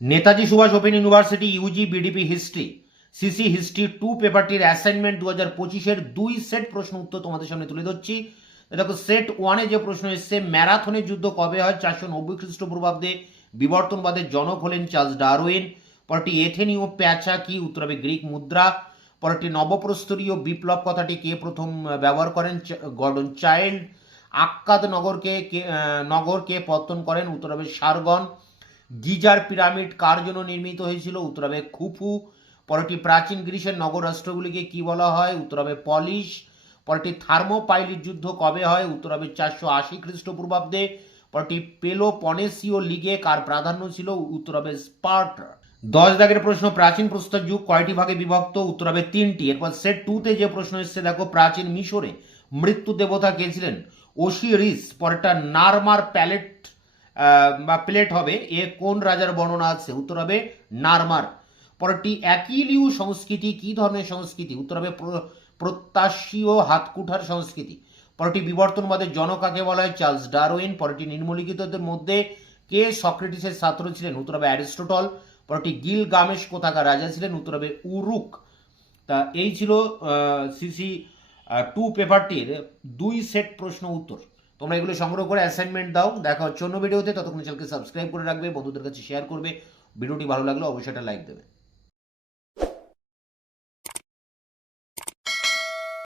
Netaji Subhas open university UG BDP history CC history 2 পেপারটির assignment 2025-এর 2 set প্রশ্ন উত্তর তোমাদের সামনে তুলে ধরছি। দেখো, সেট 1-এ যে প্রশ্ন এসছে, ম্যারাথনের যুদ্ধ কবে হয়? 490 খ্রিস্টপূর্বাব্দে। বিবর্তনবাদের জনক হলেন চার্লস ডারউইন। পরটি এথেনীয় প্যাঁচা কি? উত্তর হবে গ্রিক মুদ্রা। পরটি নবপ্রস্তরীয় বিপ্লব কথাটি কে প্রথম ব্যবহার করেন? Gordon Childe. আক্কাদ নগরকে পত্তন করেন? উত্তর হবে সারগন। গিজার পিরামিড কার জন্য নির্মিত হয়েছিল? উত্তর হবে খুফু। পরটি প্রাচীন গ্রিসের নগর রাষ্ট্রগুলিকে কি বলা হয়? উত্তর হবে পলিশ। পরটি থার্মোপাইলির যুদ্ধ কবে হয়? উত্তর হবে 480 খ্রিস্টপূর্বাব্দে। পরটি পেলোপনেসীয় লিগে কার প্রাধান্য ছিল? উত্তর হবে স্পার্টা। 10 দাগের প্রশ্ন, প্রাচীন প্রস্তর যুগ কয়টি ভাগে বিভক্ত? উত্তর হবে 3টি। এরপর সেট 2-তে যে প্রশ্ন এসছে, দেখো, প্রাচীন মিশরে মৃত্যু দেবতা কে ছিলেন? ওসিরিস। পরেরটা নারমার প্যালেট বা প্লেট হবে, এ কোন রাজার বর্ণনা আছে? উত্তর হবে নারমার। পরেরটি অ্যাকিলিউ সংস্কৃতি কি ধরনের সংস্কৃতি? উত্তর হবে প্রত্যাশীয় হাতকুঠার সংস্কৃতি। পরেরটি বিবর্তনবাদের জনক কাকে বলা হয়? Charles Darwin. পরেরটি নিম্নলিখিতদের মধ্যে কে সক্রেটিসের ছাত্র ছিলেন? উত্তর হবে অ্যারিস্টটল। পরেরটি গিলগামেশ কোথাকার রাজা ছিলেন? উত্তর হবে উরুক। তা এই ছিল সিসি 2 পেপারটির 2 সেট প্রশ্ন উত্তর। তোমরা এগুলো সংগ্রহ করে অ্যাসাইনমেন্ট দাও। দেখা হচ্ছে অন্য ভিডিওতে। ততক্ষণ চ্যানেলকে সাবস্ক্রাইব করে রাখবে, বন্ধুদের কাছে শেয়ার করবে। ভিডিওটি ভালো লাগলে অবশ্যই একটা লাইক দেবে।